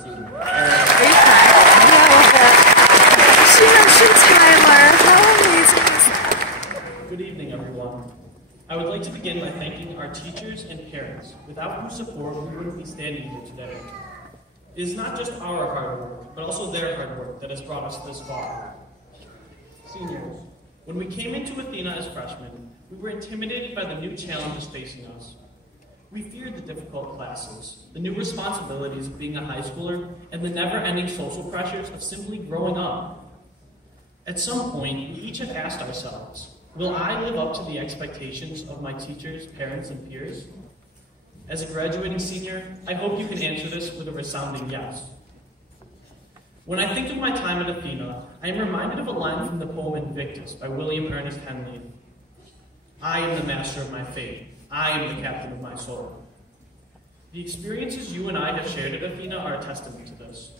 succeed. Great time. I love that. She mentioned Tyler. How amazing. Good evening, everyone. I would like to begin by thanking our teachers and parents, without whose support we wouldn't be standing here today. It is not just our hard work, but also their hard work that has brought us this far. Seniors, when we came into Athena as freshmen, we were intimidated by the new challenges facing us. We feared the difficult classes, the new responsibilities of being a high schooler, and the never-ending social pressures of simply growing up. At some point, we each have asked ourselves, will I live up to the expectations of my teachers, parents, and peers? As a graduating senior, I hope you can answer this with a resounding yes. When I think of my time at Athena, I am reminded of a line from the poem Invictus by William Ernest Henley. I am the master of my fate. I am the captain of my soul. The experiences you and I have shared at Athena are a testament to this.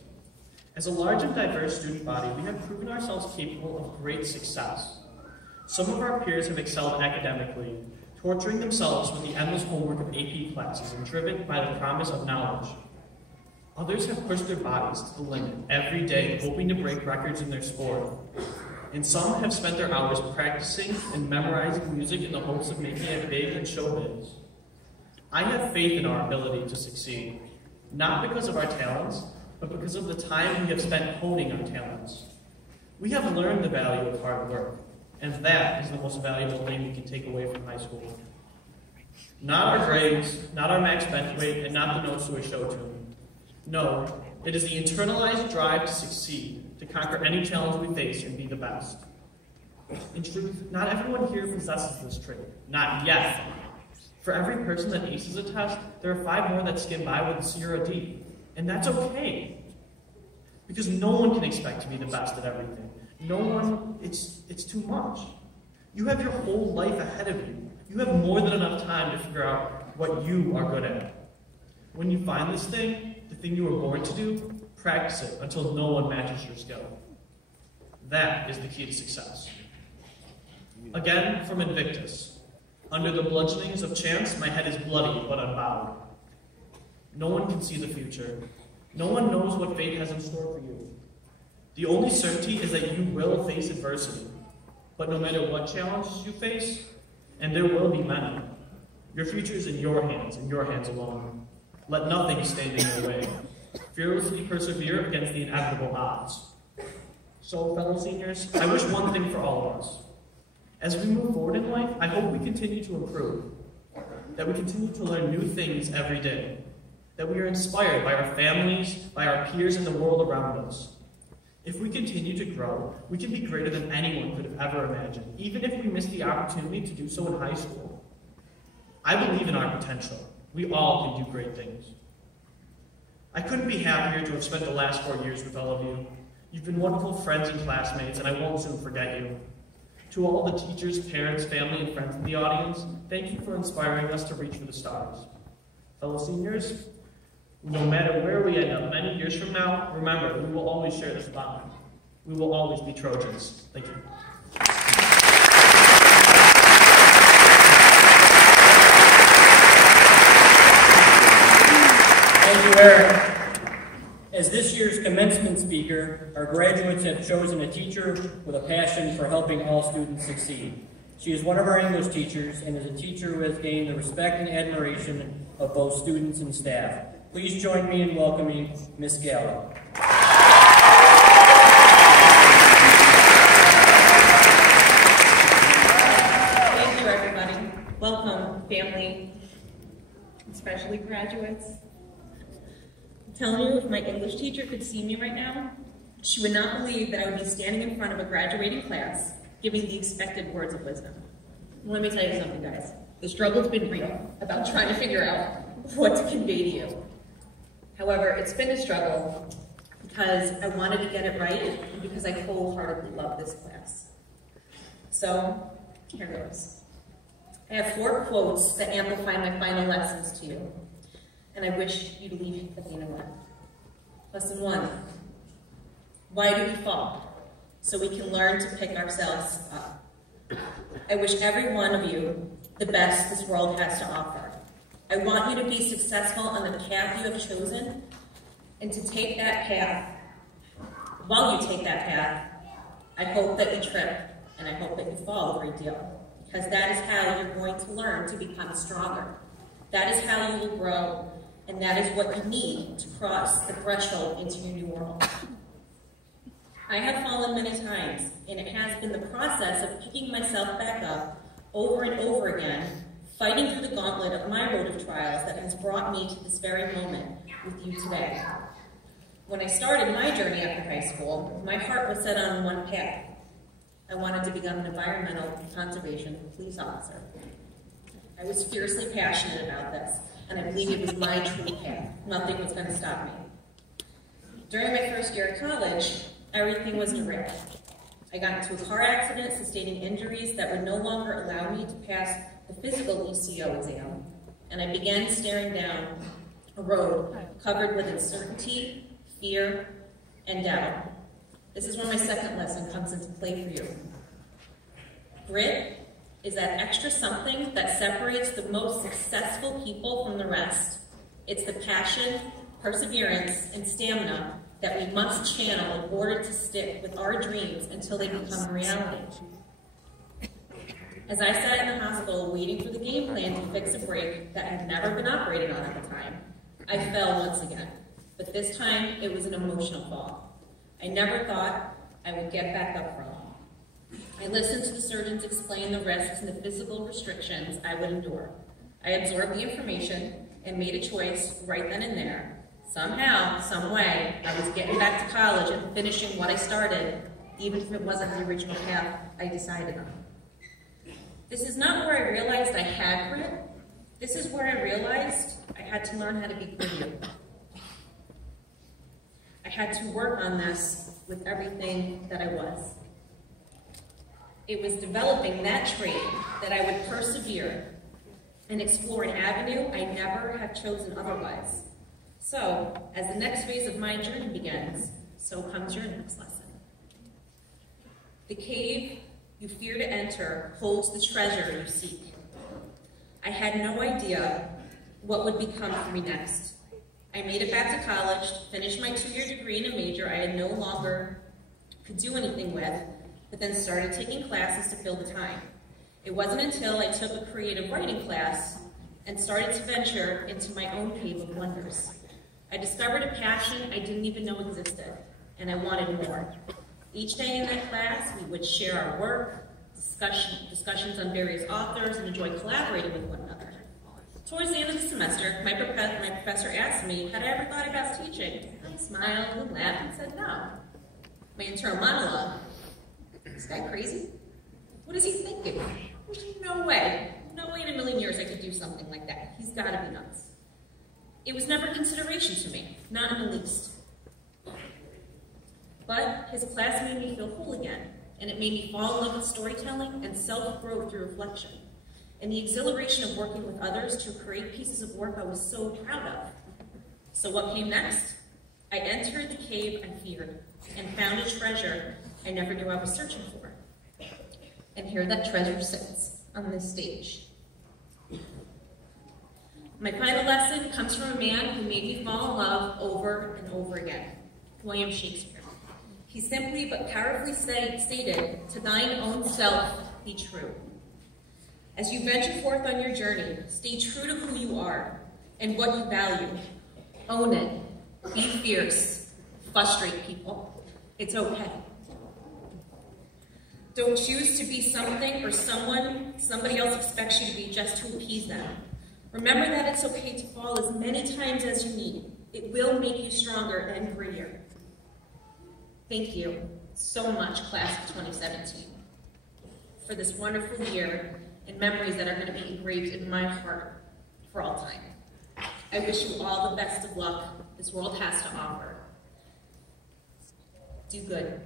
As a large and diverse student body, we have proven ourselves capable of great success. Some of our peers have excelled academically, torturing themselves with the endless homework of AP classes and driven by the promise of knowledge. Others have pushed their bodies to the limit every day, hoping to break records in their sport. And some have spent their hours practicing and memorizing music in the hopes of making it big in showbiz. I have faith in our ability to succeed, not because of our talents, but because of the time we have spent honing our talents. We have learned the value of hard work, and that is the most valuable thing we can take away from high school. Not our grades, not our max bench weight, and not the notes to a show tune. No, it is the internalized drive to succeed, to conquer any challenge we face and be the best. In truth, not everyone here possesses this trait. Not yet. For every person that aces a test, there are 5 more that skim by with a C or a D. And that's okay. Because no one can expect to be the best at everything. No one, it's too much. You have your whole life ahead of you. You have more than enough time to figure out what you are good at. When you find this thing, the thing you were born to do, practice it until no one matches your skill. That is the key to success. Again, from Invictus. Under the bludgeonings of chance, my head is bloody but unbowed. No one can see the future. No one knows what fate has in store for you. The only certainty is that you will face adversity. But no matter what challenges you face, and there will be many, your future is in your hands and your hands alone. Let nothing stand in your way. Fearlessly persevere against the inevitable odds. So, fellow seniors, I wish one thing for all of us. As we move forward in life, I hope we continue to improve, that we continue to learn new things every day, that we are inspired by our families, by our peers, and the world around us. If we continue to grow, we can be greater than anyone could have ever imagined, even if we miss the opportunity to do so in high school. I believe in our potential. We all can do great things. I couldn't be happier to have spent the last 4 years with all of you. You've been wonderful friends and classmates, and I won't soon forget you. To all the teachers, parents, family, and friends in the audience, thank you for inspiring us to reach for the stars. Fellow seniors, no matter where we end up many years from now, remember, we will always share this bond. We will always be Trojans. Thank you. Thank you, Eric. As this year's commencement speaker, our graduates have chosen a teacher with a passion for helping all students succeed. She is one of our English teachers and is a teacher who has gained the respect and admiration of both students and staff. Please join me in welcoming Ms. Gallo. Thank you, everybody. Welcome, family, especially graduates. I'm telling you, if my English teacher could see me right now, she would not believe that I would be standing in front of a graduating class giving the expected words of wisdom. Let me tell you something, guys. The struggle's been real about trying to figure out what to convey to you. However, it's been a struggle because I wanted to get it right and because I wholeheartedly love this class. So, here goes. I have 4 quotes that amplify my final lessons to you, and I wish you to leave Athena with. Lesson 1. Why do we fall? So we can learn to pick ourselves up. I wish every one of you the best this world has to offer. I want you to be successful on the path you have chosen, And to take that path, while you take that path, I hope that you trip and I hope that you fall a great deal, because that is how you're going to learn to become stronger. That is how you will grow, and that is what you need to cross the threshold into your new world. I have fallen many times, and it has been the process of picking myself back up over and over again, fighting through the gauntlet of my road of trials that has brought me to this very moment with you today. When I started my journey after high school, my heart was set on one path. I wanted to become an environmental conservation police officer. I was fiercely passionate about this, and I believe it was my true path. Nothing was going to stop me. During my first year of college, everything was derailed. I got into a car accident, sustaining injuries that would no longer allow me to pass the physical ECO exam, and I began staring down a road covered with uncertainty, fear, and doubt. This is where my second lesson comes into play for you. Grit is that extra something that separates the most successful people from the rest. It's the passion, perseverance, and stamina that we must channel in order to stick with our dreams until they become reality. As I sat in the hospital waiting for the game plan to fix a brake that had never been operated on at the time, I fell once again, but this time it was an emotional fall. I never thought I would get back up from. I listened to the surgeons explain the risks and the physical restrictions I would endure. I absorbed the information and made a choice right then and there. Somehow, some way, I was getting back to college and finishing what I started, even if it wasn't the original path I decided on. This is not where I realized I had grit. This is where I realized I had to learn how to be grittier. I had to work on this with everything that I was. It was developing that trait that I would persevere and explore an avenue I never have chosen otherwise. So, as the next phase of my journey begins, so comes your next lesson. The cave you fear to enter holds the treasure you seek. I had no idea what would become for me next. I made it back to college, finished my 2-year degree in a major I had no longer could do anything with, but then started taking classes to fill the time. It wasn't until I took a creative writing class and started to venture into my own cave of wonders. I discovered a passion I didn't even know existed, and I wanted more. Each day in that class, we would share our work, discussions on various authors, and enjoy collaborating with one another. Towards the end of the semester, my professor asked me, had I ever thought about teaching? I smiled and laughed and said no. My internal monologue, is that guy crazy? What is he thinking? No way. No way in a million years I could do something like that. He's got to be nuts. It was never a consideration to me, not in the least. But his class made me feel whole again, and it made me fall in love with storytelling and self-growth through reflection, and the exhilaration of working with others to create pieces of work I was so proud of. So what came next? I entered the cave I feared and found a treasure I never knew I was searching for. And here that treasure sits on this stage. My final lesson comes from a man who made me fall in love over and over again, William Shakespeare. He simply but powerfully stated, "To thine own self be true." As you venture forth on your journey, stay true to who you are and what you value. Own it. Be fierce. Frustrate people. It's okay. Don't choose to be something or someone somebody else expects you to be just to appease them. Remember that it's okay to fall as many times as you need. It will make you stronger and grittier. Thank you so much, class of 2017, for this wonderful year and memories that are going to be engraved in my heart for all time. I wish you all the best of luck this world has to offer. Do good.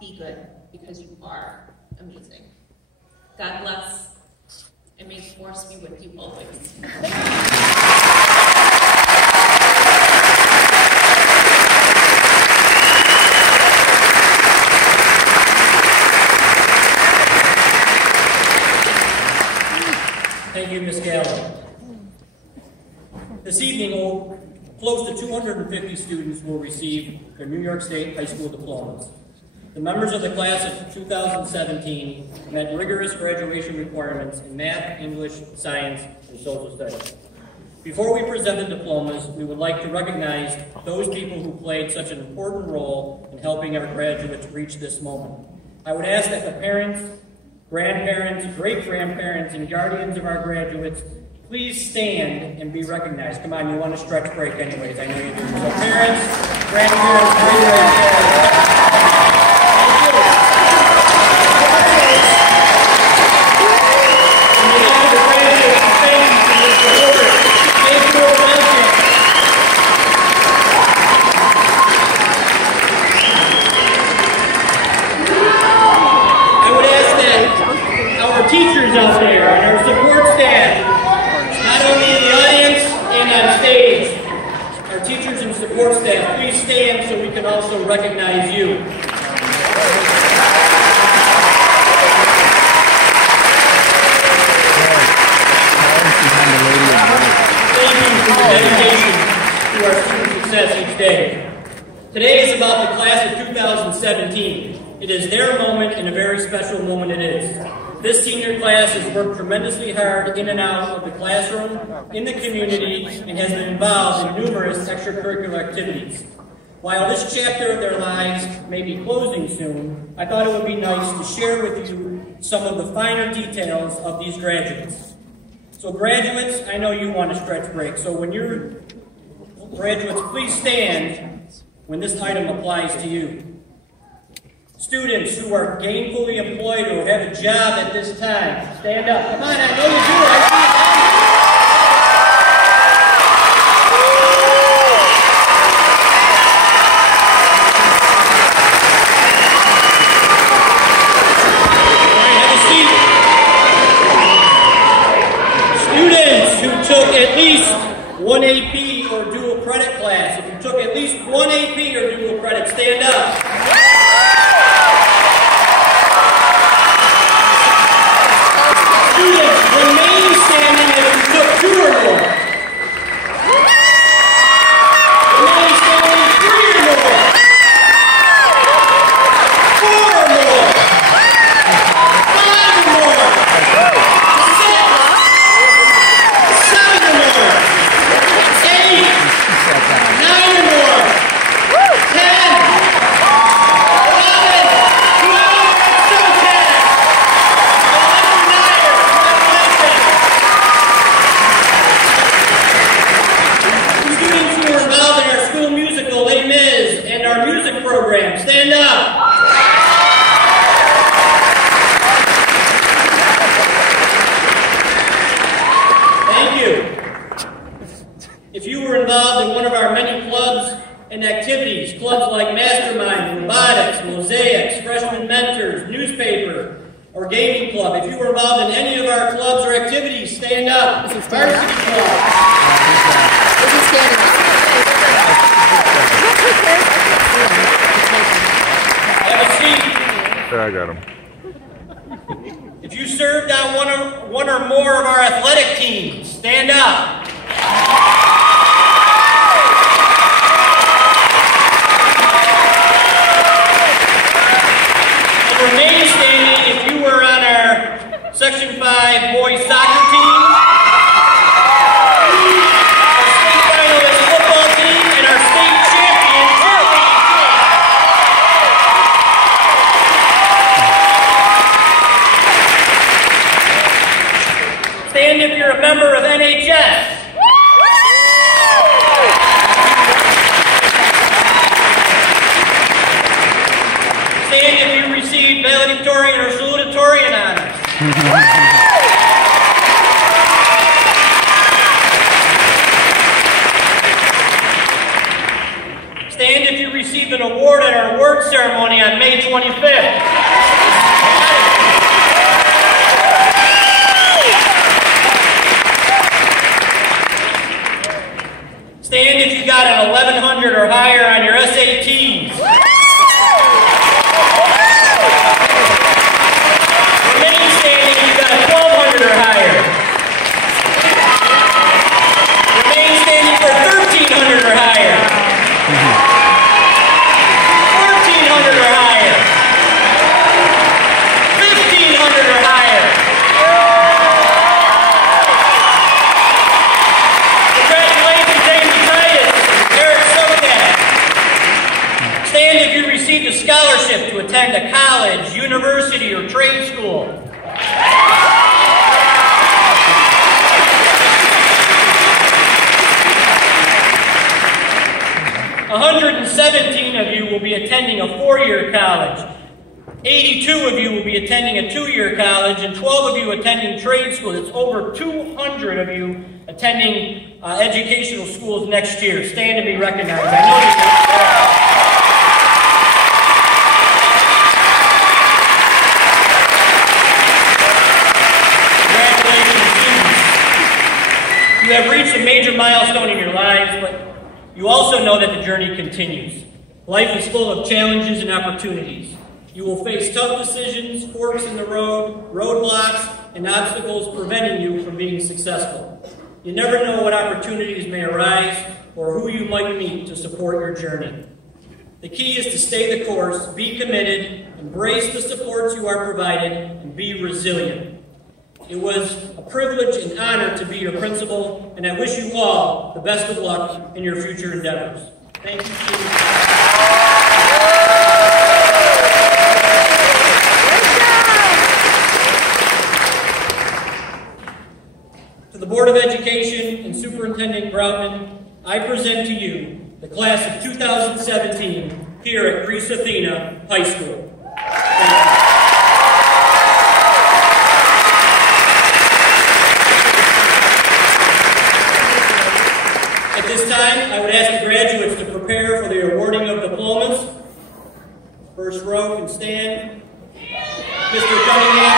Be good, because you are amazing. God bless, and may the force be with you always. Thank you, Ms. Gallo. This evening, Close to 250 students will receive their New York State high school diplomas. The members of the class of 2017 met rigorous graduation requirements in math, English, science, and social studies. Before we present the diplomas, we would like to recognize those people who played such an important role in helping our graduates reach this moment. I would ask that the parents, grandparents, great-grandparents, and guardians of our graduates please stand and be recognized. Come on, you want a stretch break anyways, I know you do. So parents, grandparents, great-grandparents. Teachers out there and our support staff, not only in the audience and on stage, our teachers and support staff, please stand so we can also recognize you. Thank you for your dedication to our student success each day. Today is about the class of 2017. It is their moment and a very special moment it is. This senior class has worked tremendously hard in and out of the classroom, in the community, and has been involved in numerous extracurricular activities. While this chapter of their lives may be closing soon, I thought it would be nice to share with you some of the finer details of these graduates. So graduates, I know you want a stretch break, so when you're graduates, please stand when this item applies to you. Students who are gainfully employed or have a job at this time, stand up. Come on, I know you do. I see it. Have a seat. Students who took at least one AP or dual credit class, if you took at least one AP or dual credit, stand up. Students, remain standing if you took two or more. Remain standing 3 or more. 4 or more. 5 or more. 6. 7 or more. 8. 9 or more. 10. 11. 12. So 10. Students who are involved in our school musical, Les Mis, and our music program, stand up. Thank you. If you were involved in one of our many clubs and activities, clubs like Mastermind, Robotics, Mosaics, Freshman Mentors, Newspaper, or Gaming Club, if you were involved in any of our clubs or activities, stand up. Varsity Club. Have a seat. There, I got him. If you served on one or more of our athletic teams, stand up. And remain standing if you were on our Section 5 boys soccer team, our state finalist football team, and our state champion cheerleading team. Stand if you're a member of NHS. Stand if you received valedictorian or salutatorian honors. Stand if you received an award at our award ceremony on May 25th. Stand if you got an 1100 or higher on your SATs. Remain standing if you got a 1200 or higher. Remain standing for 1300 or scholarship to attend a college, university, or trade school. 117 of you will be attending a 4-year college. 82 of you will be attending a 2-year college, and 12 of you attending trade school. It's over 200 of you attending educational schools next year. Stand and be recognized. I know you Congratulations, students. You have reached a major milestone in your lives, but you also know that the journey continues. Life is full of challenges and opportunities. You will face tough decisions, forks in the road, roadblocks, and obstacles preventing you from being successful. You never know what opportunities may arise or who you might meet to support your journey. The key is to stay the course, be committed, embrace the supports you are provided, and be resilient. It was a privilege and honor to be your principal, and I wish you all the best of luck in your future endeavors. Thank you, students. To the Board of Education and Superintendent Groutman, I present to you the class of 2017 here at Greece Athena High School. Thank you. At this time, I would ask the graduates to prepare for the awarding of diplomas. First row can stand. Mr. Cunningham.